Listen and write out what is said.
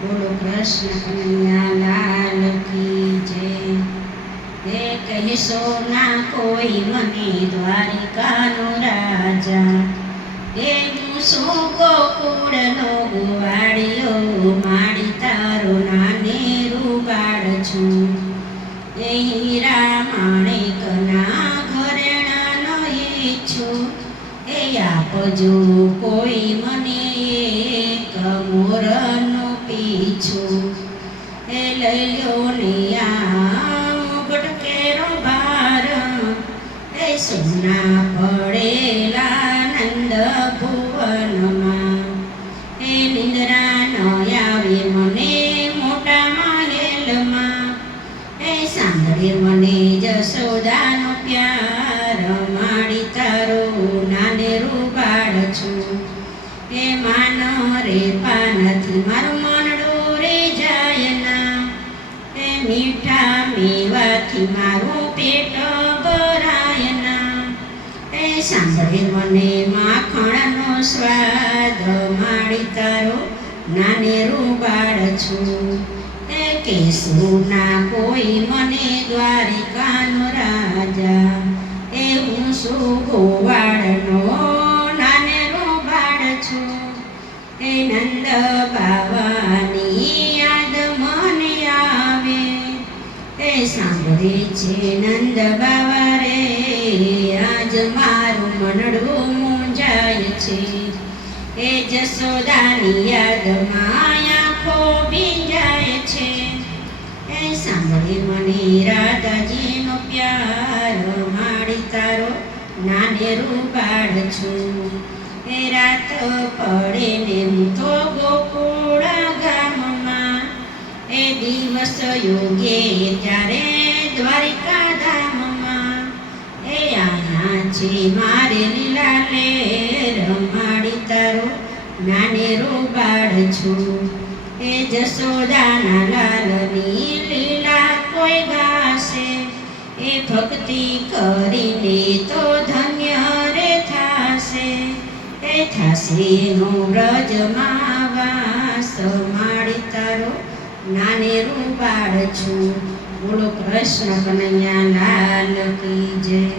બોલો કૃષ્ણ કનૈયા લાલ કી જય। હે કહેશો ના કોઈ મને દ્વારિકાનો રાજા, હે હું શું ગોકુળનો ગોવાળિયો, માડી તારો નાનેરું બાળ છું। એ હીરા માણેકના ઘરેણાનો ઈચ્છું, એ આપજો કોઈ મને એક મોરનો પીછું। એ લઈ લ્યો ને આ મુગટ કેરો ભાર, એ સોના પડેલા નંદ ભુવનમાં। એ નિંદ્રા ન આવે મને મોટા મહેલમાં, એ સાંભળે મને જશોદાનો પ્યાર, માડી તારો નાનેરું બાળ છું। એ માન રે પાનથી મારું મનડું રે જાય ના, એ મીઠા મેવાથી મારું પેટ ભરાય ના। એ સાંભળે મને માખણનો સ્વાદ, માડી તારો નાનેરું બાળ છું। એ કેશું ના કોઈ મને દ્વારિકાનો રાજા, એ હું શું ગોવાળનો નાનેરો બાળ છું। એ નંદ બાવાની યાદ મને આવે, એ સાંભળે છે નંદ બાવા રે આજ મારું મનડું મૂંઝાય છે। એ જશોદાની યાદમાં આંખો ભીંજાય છે, એ સાંભળે મને રાધાજીનો પ્યાર, માડી તારો નાનેરું બાળ છું। એ રાત પડે ને હું તો ગોકુળ ગામમાં, એ દિવસ યોગે ત્યારે દ્વારિકા ધામમાં। એ આયા છે મારે લીલા લેર, માડી તારો નાનેરું બાળ છું। એ જશોદાના લાલની લીલા કોઈ ગાશે, એ ભક્તિ કરીને તો ધન્ય રે થાશે। એ થાશે નો વ્રજમાં વાસ, માડી તારો નાનેરું બાળ છું। બોલો કૃષ્ણ કનૈયા લાલ કી જય।